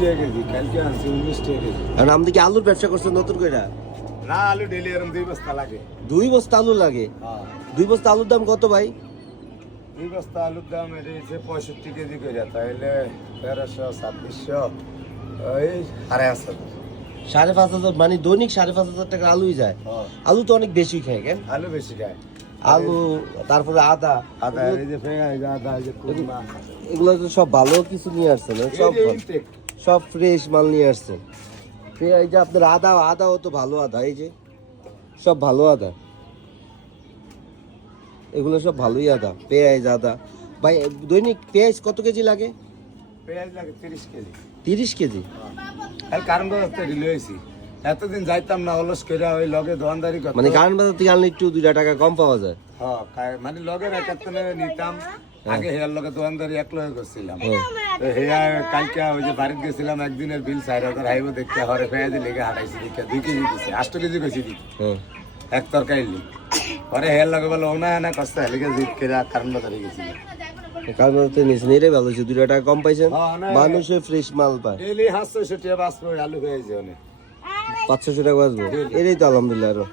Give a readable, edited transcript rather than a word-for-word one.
টাকা কেজি, কালকে আনছি 19 টাকা কেজি। আর আপনি কি আলুর ব্যবসা করছেন নতুন করে? না, আলু ডেলি এরকম 2 বস্তা লাগে। 2 বস্তা আলু লাগে? হ্যাঁ, 2 বস্তা আলুর দাম কত ভাই? 2 বস্তা আলুর দাম এটা হচ্ছে 65 কেজি করে, তাইলে 1300, 2600, ওই 5,500। 5,500, মানে দৈনিক 5,500 টাকা আলুই যায়। হ্যাঁ, আলু তো অনেক বেশি খায় কেন? আলু বেশি খায়। আলু, তারপরে আদা, আদা, এই যে ফেঙ্গা, এই যে আদা, এই যে কুমড়া, এগুলো তো সব ভালো কিছু নিয়ে আসছেন, সব এই যে intake। সব ফ্রেশ মাল নিয়ে আসছেন। এই যে আপনার আদাও তো ভালো আদা, এই যে সব ভালো আদা, এগুলো সব ভালোই আদা, পেঁয়াজ, আদা। ভাই দৈনিক পেঁয়াজ কত কেজি লাগে? পেঁয়াজ লাগে 30 কেজি। 30 কেজি? আর কারণ ব্যবস্থা ঢিলে হয়েছি, এতদিন যাইতাম না অলস করে, ওই লগে দোকানদারি করতাম। মানে কারণ বাজার থেকে আনলে একটু 2 টাকা কম পাওয়া যায়। হ্যাঁ, মানে লগের একাত্তরে নিতাম, আগে হেয়ার লগে দোকানদারি এক লগে করছিলাম। তো হেয়ার কালকে ওই যে বাড়িতে গেছিলাম, একদিনের বিল 4,000 হাইব দেখতে, হরে পেঁয়াজি লেগে হাঁটাইছি দেখে 2 কেজি দিচ্ছে, 8 কেজি কইছি দিতে, হ্যাঁ, এক তরকারি লি পরে হেয়ার লগে বলে ওনা না কষ্ট হেলিকে জিত করে কারণ বাজারে গেছিল। কারণ বাজার থেকে নিয়েছেন, এটাই ভালো হয়েছে, 2 টাকা কম পাইছেন। হ্যাঁ, না, মানুষে ফ্রেশ মাল পায়। ডেলি 700 টাকা বাঁচবো, আলু পেঁয়াজ অনেক। 500 টাকা বাঁচবো, এটাই তো আলহামদুলিল্লাহ। আরো